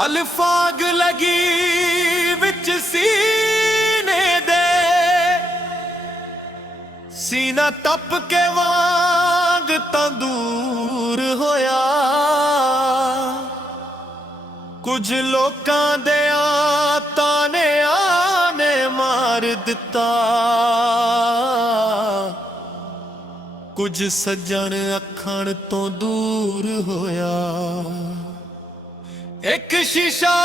अल्फाग लगी विच सीने दे, सीना तप के वांग तंदूर होया। कुछ लोकां दे ताने आने मार दिता, कुछ सज्जन अखण तो दूर होया। एक शीशा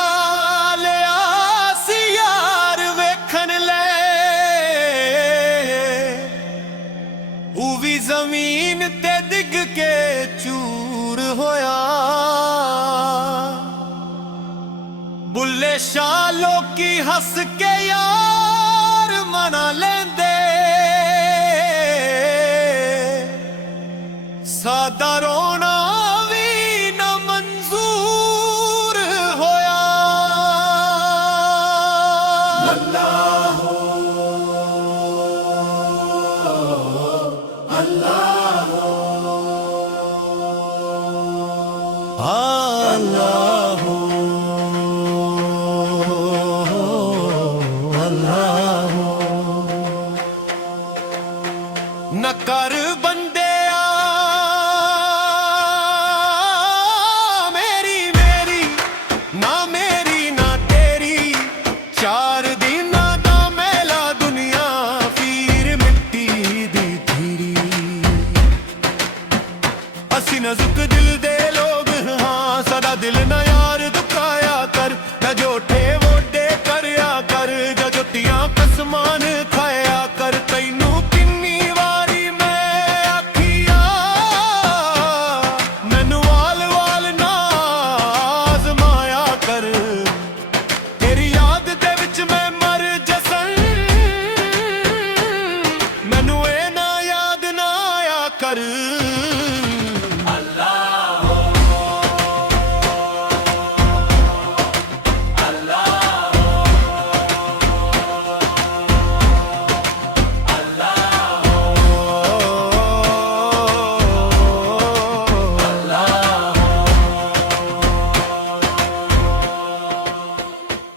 लिया सी यार वेखन ले, ऊ भी जमीन ते डिग के चूर होया। बुल्ले शाह लोकी हस के यार मना लेंदे, सादा रोना न कर बंदे मेरी मेरी ना मेरी ना तेरी, चार दिन दा मेला दुनिया फिर मिट्टी दी थीरी। असी नजुक दिल दे लोग हाँ, सदा दिल ना यार दुखाया कर। न जोठे वोटे करया कर, जा जुतियां कसमान खाया कर। तैनू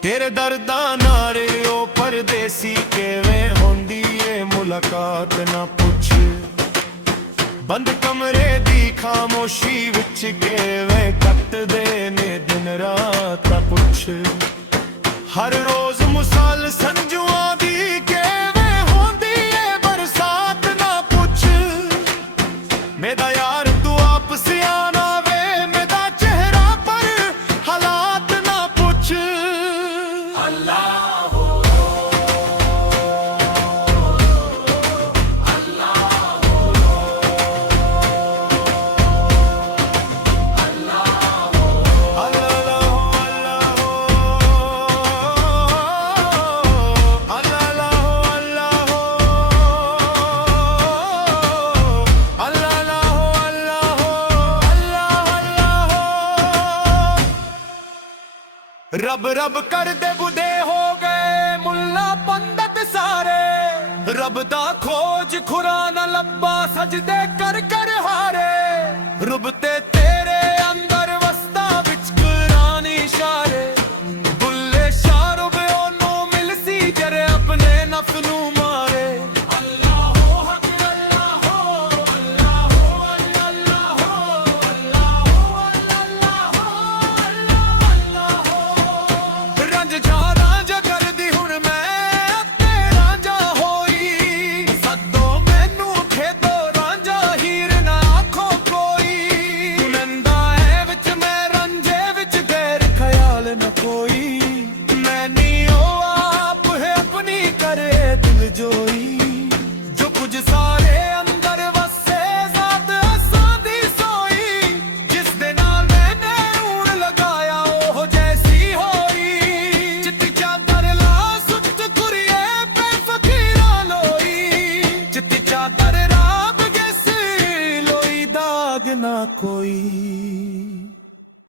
तेरे दर्दां नारे ओ परदेसी, किवें होंदी ए मुलाकात ना पुछ। बंद कमरे दी खामोशी विच किवें कटदे ने दिन रात पुछ। हर रोज मुसाल संजुआं दी किवें होंदी ए बरसात ना पुछ। मेरा यार तू आप सियाना वे, मेरा चेहरा पर हालात ना पुछ। रब रब कर दे बुदे हो गए मुल्ला पंडित सारे। रब दा खोज खुरा न लब्बा, सजदे कर कर हारे। रब ते तेरे अंदर वसदा विच कुरानी इशारे। बुल्ले शाह रब ओनू मिलसी जरे अपने नफ्स नू मारे। ਲਾਗ ਨਾ ਕੋਈ।